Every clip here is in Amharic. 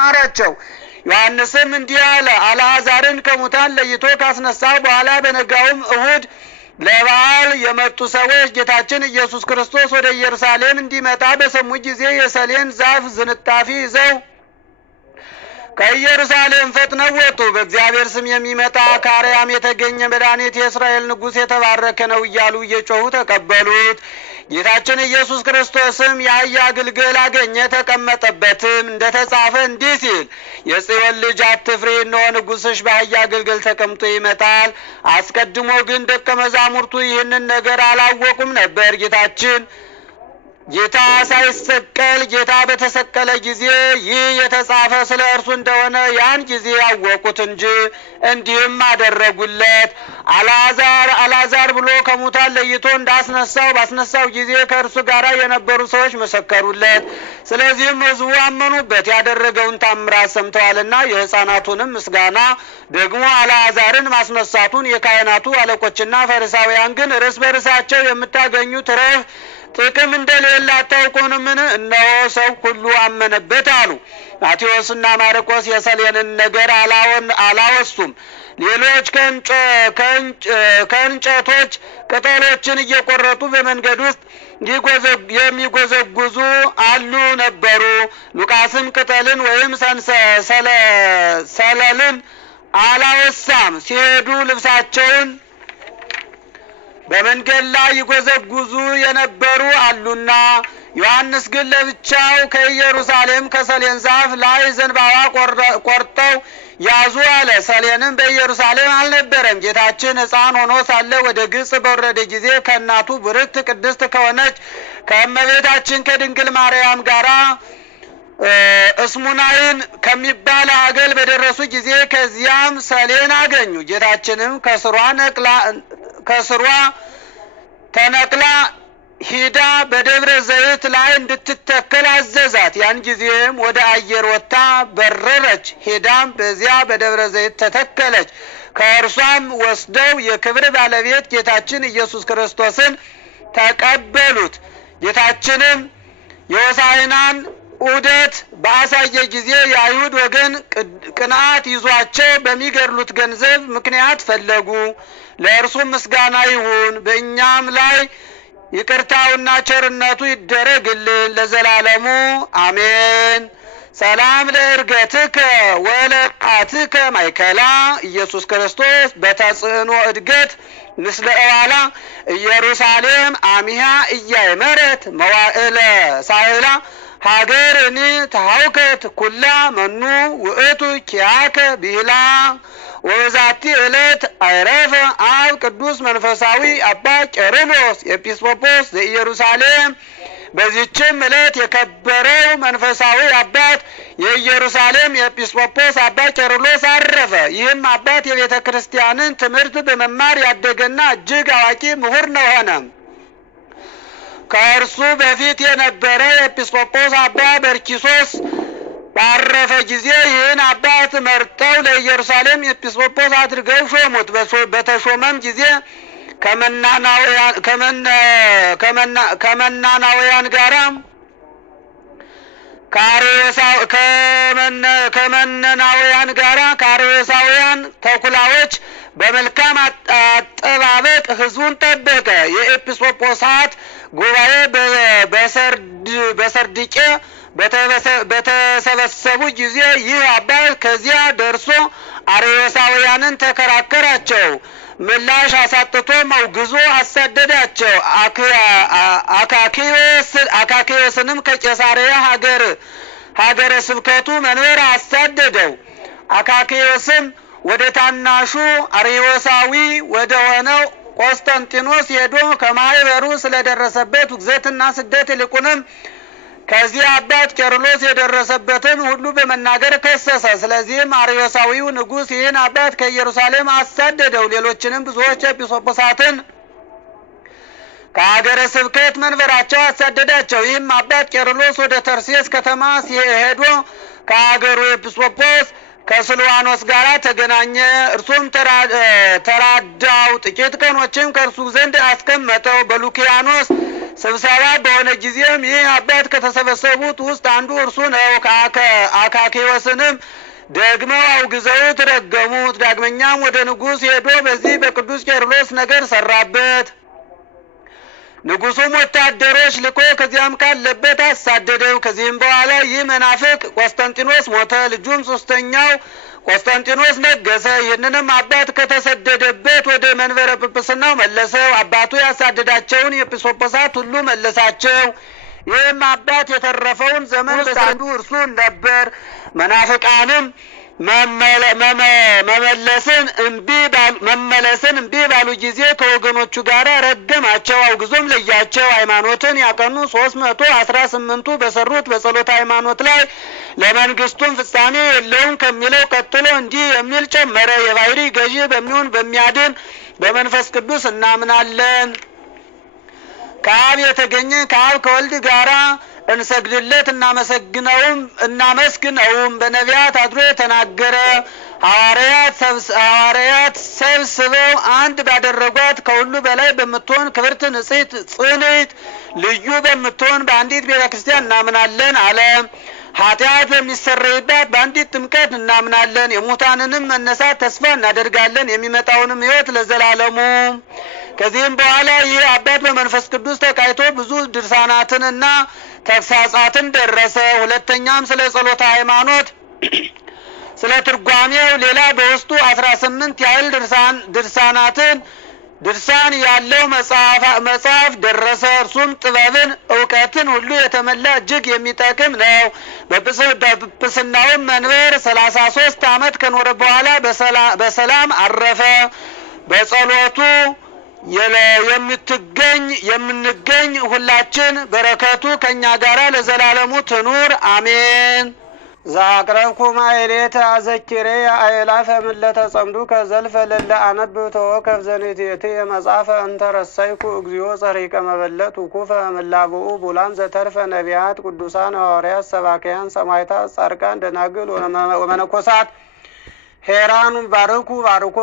አስተማራቸው። ዮሐንስም እንዲህ አለ። አልዓዛርን ከሙታን ለይቶ ካስነሳው በኋላ በነጋውም እሁድ ለበዓል የመጡ ሰዎች ጌታችን ኢየሱስ ክርስቶስ ወደ ኢየሩሳሌም እንዲመጣ በሰሙ ጊዜ የሰሌን ዛፍ ዝንጣፊ ይዘው ከኢየሩሳሌም ፈጥነው ወጡ። በእግዚአብሔር ስም የሚመጣ ከአርያም የተገኘ መድኃኒት የእስራኤል ንጉሥ የተባረከ ነው እያሉ እየጮኹ ተቀበሉት። ጌታችን ኢየሱስ ክርስቶስም የአህያ ግልገል አገኘ፣ ተቀመጠበትም። እንደተጻፈ እንዲህ ሲል የጽዮን ልጅ አትፍሪ፣ እነሆ ንጉሥሽ በአህያ ግልገል ተቀምጦ ይመጣል። አስቀድሞ ግን ደቀ መዛሙርቱ ይህንን ነገር አላወቁም ነበር። ጌታ ሳይሰቀል ጌታ በተሰቀለ ጊዜ ይህ የተጻፈ ስለ እርሱ እንደሆነ ያን ጊዜ ያወቁት እንጂ። እንዲህም አደረጉለት። አልዓዛር ብሎ ከሙታን ለይቶ እንዳስነሳው ባስነሳው ጊዜ ከእርሱ ጋር የነበሩ ሰዎች መሰከሩለት። ስለዚህም ሕዝቡ አመኑበት። ያደረገውን ታምራት ሰምተዋልና የሕፃናቱንም ምስጋና ደግሞ አልዓዛርን ማስነሳቱን የካህናቱ አለቆችና ፈሪሳውያን ግን እርስ በርሳቸው የምታገኙት ረፍት ጥቅም እንደሌለ አታውቁንምን? እነሆ ሰው ሁሉ አመነበት አሉ። ማቴዎስና ማርቆስ የሰሌንን ነገር አላወሱም። ሌሎች ከእንጨቶች ቅጠሎችን እየቆረጡ በመንገድ ውስጥ የሚጎዘጉዙ አሉ ነበሩ። ሉቃስም ቅጠልን ወይም ሰለልን አላወሳም። ሲሄዱ ልብሳቸውን በመንገድ ላይ ይጎዘጉዙ የነበሩ አሉና። ዮሐንስ ግን ለብቻው ከኢየሩሳሌም ከሰሌን ዛፍ ላይ ዘንባባ ቆርጠው ያዙ አለ። ሰሌንም በኢየሩሳሌም አልነበረም። ጌታችን ሕፃን ሆኖ ሳለ ወደ ግብጽ በወረደ ጊዜ ከእናቱ ብርክት ቅድስት ከሆነች ከእመቤታችን ከድንግል ማርያም ጋራ እስሙናይን ከሚባል ሀገር በደረሱ ጊዜ ከዚያም ሰሌን አገኙ። ጌታችንም ከስሯ ተነቅላ ሂዳ በደብረ ዘይት ላይ እንድትተከል አዘዛት። ያን ጊዜም ወደ አየር ወጥታ በረረች። ሄዳም በዚያ በደብረ ዘይት ተተከለች። ከእርሷም ወስደው የክብር ባለቤት ጌታችን ኢየሱስ ክርስቶስን ተቀበሉት። ጌታችንም የሆሳዕናን ዑደት በአሳየ ጊዜ የአይሁድ ወገን ቅንዓት ይዟቸው በሚገድሉት ገንዘብ ምክንያት ፈለጉ። ለእርሱም ምስጋና ይሁን፣ በእኛም ላይ ይቅርታውና ቸርነቱ ይደረግልን ለዘላለሙ አሜን። ሰላም ለእርገትከ ወለአትከ ማይከላ ኢየሱስ ክርስቶስ በተጽዕኖ እድገት ምስለ እዋላ ኢየሩሳሌም አሚሃ እያይመረት መዋዕለ ሳህላ ሀገርኒ ተሃውከት ኩላ መኑ ውእቱ ኪያከ ቢላ። ወበዛቲ ዕለት አይረፈ አብ ቅዱስ መንፈሳዊ አባ ቄርሎስ ኤጲስቆጶስ ዘኢየሩሳሌም። በዚህችም ዕለት የከበረው መንፈሳዊ አባት የኢየሩሳሌም ኤጲስቆጶስ አባ ቄርሎስ አረፈ። ይህም አባት የቤተ ክርስቲያንን ትምህርት በመማር ያደገና እጅግ አዋቂ ምሁር ነው ሆነ። ከእርሱ በፊት የነበረ ኤጲስቆጶስ አባ በርኪሶስ ባረፈ ጊዜ ይህን አባት መርጠው ለኢየሩሳሌም ኤጲስቆጶስ አድርገው ሾሙት። በተሾመም ጊዜ ከመናናውያን ጋራ ከአርዮሳውያን ተኩላዎች በመልካም አጠባበቅ ሕዝቡን ጠበቀ። የኤጲስቆጶሳት ጉባኤ በሰርድቄ በተሰበሰቡ ጊዜ ይህ አባት ከዚያ ደርሶ አርዮሳውያንን ተከራከራቸው። ምላሽ አሳጥቶ መውግዞ አሳደዳቸው። አካክዮስንም ከቄሳርያ ሀገረ ስብከቱ መንበር አሳደደው። አካክዮስም ወደ ታናሹ አርዮሳዊ ወደ ሆነው ቆስጠንጢኖስ ሄዶ ከማህበሩ ስለደረሰበት ውግዘትና ስደት ይልቁንም ከዚህ አባት ቄርሎስ የደረሰበትን ሁሉ በመናገር ከሰሰ። ስለዚህም አርዮሳዊው ንጉሥ ይህን አባት ከኢየሩሳሌም አሳደደው። ሌሎችንም ብዙዎች ኤጲስቆጶሳትን ከሀገረ ስብከት መንበራቸው አሳደዳቸው። ይህም አባት ቄርሎስ ወደ ተርሴስ ከተማ ሲሄዶ ከሀገሩ ኤጲስቆጶስ ከስልዋኖስ ጋር ተገናኘ። እርሱም ተራዳው። ጥቂት ቀኖችም ከእርሱ ዘንድ አስቀመጠው። በሉኪያኖስ ስብሰባ በሆነ ጊዜም ይህ አባት ከተሰበሰቡት ውስጥ አንዱ እርሱ ነው። አካኬዎስንም ደግመው አውግዘውት ረገሙት። ዳግመኛም ወደ ንጉሥ ሄዶ በዚህ በቅዱስ ቄርሎስ ነገር ሰራበት። ንጉሡም ወታደሮች ልኮ ከዚያም ካለበት አሳደደው። ከዚህም በኋላ ይህ መናፍቅ ቆስጠንጢኖስ ሞተ። ልጁም ሶስተኛው ቆስጠንጢኖስ ነገሰ። ይህንንም አባት ከተሰደደበት ወደ መንበረ ጵጵስናው መለሰው። አባቱ ያሳደዳቸውን ኤጲስቆጶሳት ሁሉ መለሳቸው። ይህም አባት የተረፈውን ዘመን በሳንዱ እርሱ ነበር። መናፍቃንም መመለስን እምቢ ባሉ ጊዜ ከወገኖቹ ጋር ረገማቸው፣ አውግዞም ለያቸው። ሃይማኖትን ያቀኑ 318ቱ በሰሩት በጸሎት ሃይማኖት ላይ ለመንግስቱም ፍጻሜ የለውም ከሚለው ቀጥሎ እንዲህ የሚል ጨመረ። የባህሪ ገዢ በሚሆን በሚያድን በመንፈስ ቅዱስ እናምናለን። ከአብ የተገኘ ከአብ ከወልድ ጋራ እንሰግድለት እናመስግነውም። በነቢያት አድሮ የተናገረ ሐዋርያት ሰብስበው አንድ ባደረጓት ከሁሉ በላይ በምትሆን ክብርት ንጽሕት ጽንዕት ልዩ በምትሆን በአንዲት ቤተ ክርስቲያን እናምናለን አለ። ኃጢአት በሚሰረይባት በአንዲት ጥምቀት እናምናለን። የሙታንንም መነሳት ተስፋ እናደርጋለን፣ የሚመጣውንም ሕይወት ለዘላለሙ። ከዚህም በኋላ ይህ አባት በመንፈስ ቅዱስ ተቃይቶ ብዙ ድርሳናትንና ተግሳጻትን ደረሰ። ሁለተኛም ስለ ጸሎተ ሃይማኖት ስለ ትርጓሜው ሌላ በውስጡ 18 ያህል ድርሳን ያለው መጽሐፍ ደረሰ። እርሱም ጥበብን እውቀትን ሁሉ የተመላ እጅግ የሚጠቅም ነው። በጵጵስናውም መንበር 33 ዓመት ከኖረ በኋላ በሰላም አረፈ። በጸሎቱ የምንገኝ ሁላችን በረከቱ ከእኛ ጋር ለዘላለሙ ትኑር አሜን። ዛቅረብኩ ማይሌተ አዘኪሬ አእላፈ ምለተ ጸምዱ ከዘልፈ ለለ አነብብ ተወከፍ ዘኔቴቴ የመጽሐፈ እንተረሳይኩ እግዚኦ ጸሪቀ መበለት ውኩፈ ምላብኡ ቡላን ዘተርፈ ነቢያት ቅዱሳን ሐዋርያት ሰባክያን ሰማዕታት ጻድቃን ደናግል ወመነኮሳት ሄራኑ ባርኮ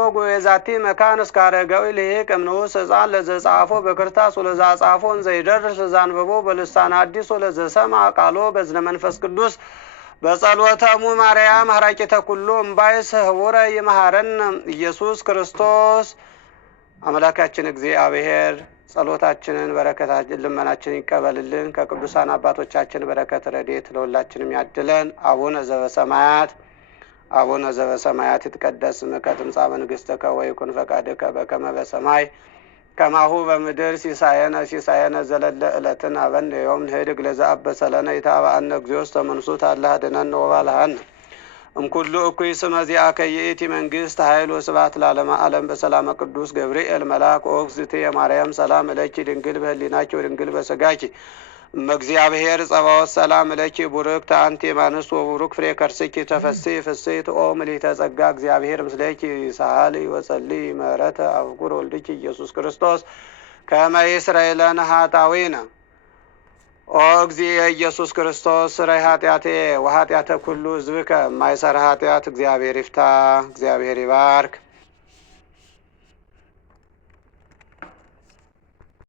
ጉባኤዛቲ መካን እስከ አረጋዊ ልሂቅ እምንዑስ ሕፃን ለዘጻፎ በክርታስ ወለዘአጻፎን ዘይደርስ ዘአንብቦ በልሳነ አዲስ ወለዘሰማ ቃሎ በዝነ መንፈስ ቅዱስ በጸሎተሙ ማርያም ሀራቂተ ኩሉ እምባይስ ህቡረ ይመሃረን ኢየሱስ ክርስቶስ። አምላካችን እግዚአብሔር ጸሎታችንን በረከታችን ልመናችንን ይቀበልልን። ከቅዱሳን አባቶቻችን በረከት ረድኤት ለሁላችንም ያድለን። አቡነ ዘበሰማያት ይትቀደስ ስምከ ትምጻእ መንግሥትከ ወይኩን ፈቃድከ በከመ በሰማይ ከማሁ በምድር ሲሳየነ ዘለለ ዕለትነ ሀበነ ዮም ንኅድግ ለዘአበሰ ለነ ኢታብአነ እግዚኦ ውስተ መንሱት አላ አድኅነነ ወባልሐነ እምኩሉ እኩይ ስመ ዚአከ ይእቲ መንግሥት ኃይል ወስብሐት ለዓለመ ዓለም። በሰላመ ቅዱስ ገብርኤል መልአክ ኦግዝእትየ ማርያም ሰላም እለኪ ድንግል በህሊናኪ ወድንግል በሥጋኪ እመእግዚአብሔር ጸባኦት ሰላም እለኪ ቡርክት አንቲ እምአንስት ወቡሩክ ፍሬ ከርስኪ ተፈሥሒ ፍሥሕት ኦ ምልዕተ ጸጋ እግዚአብሔር ምስሌኪ ሳህሊ ወጸልይ ምህረተ አፍቁር ወልድኪ ኢየሱስ ክርስቶስ ከመ ይስረይ ለነ ኃጣውኢነ። ኦ እግዚእ ኢየሱስ ክርስቶስ ስረይ ኃጢአቴ ወኃጢአተ ኩሉ ሕዝብከ የማይሠራ ኃጢአት እግዚአብሔር ይፍታ። እግዚአብሔር ይባርክ።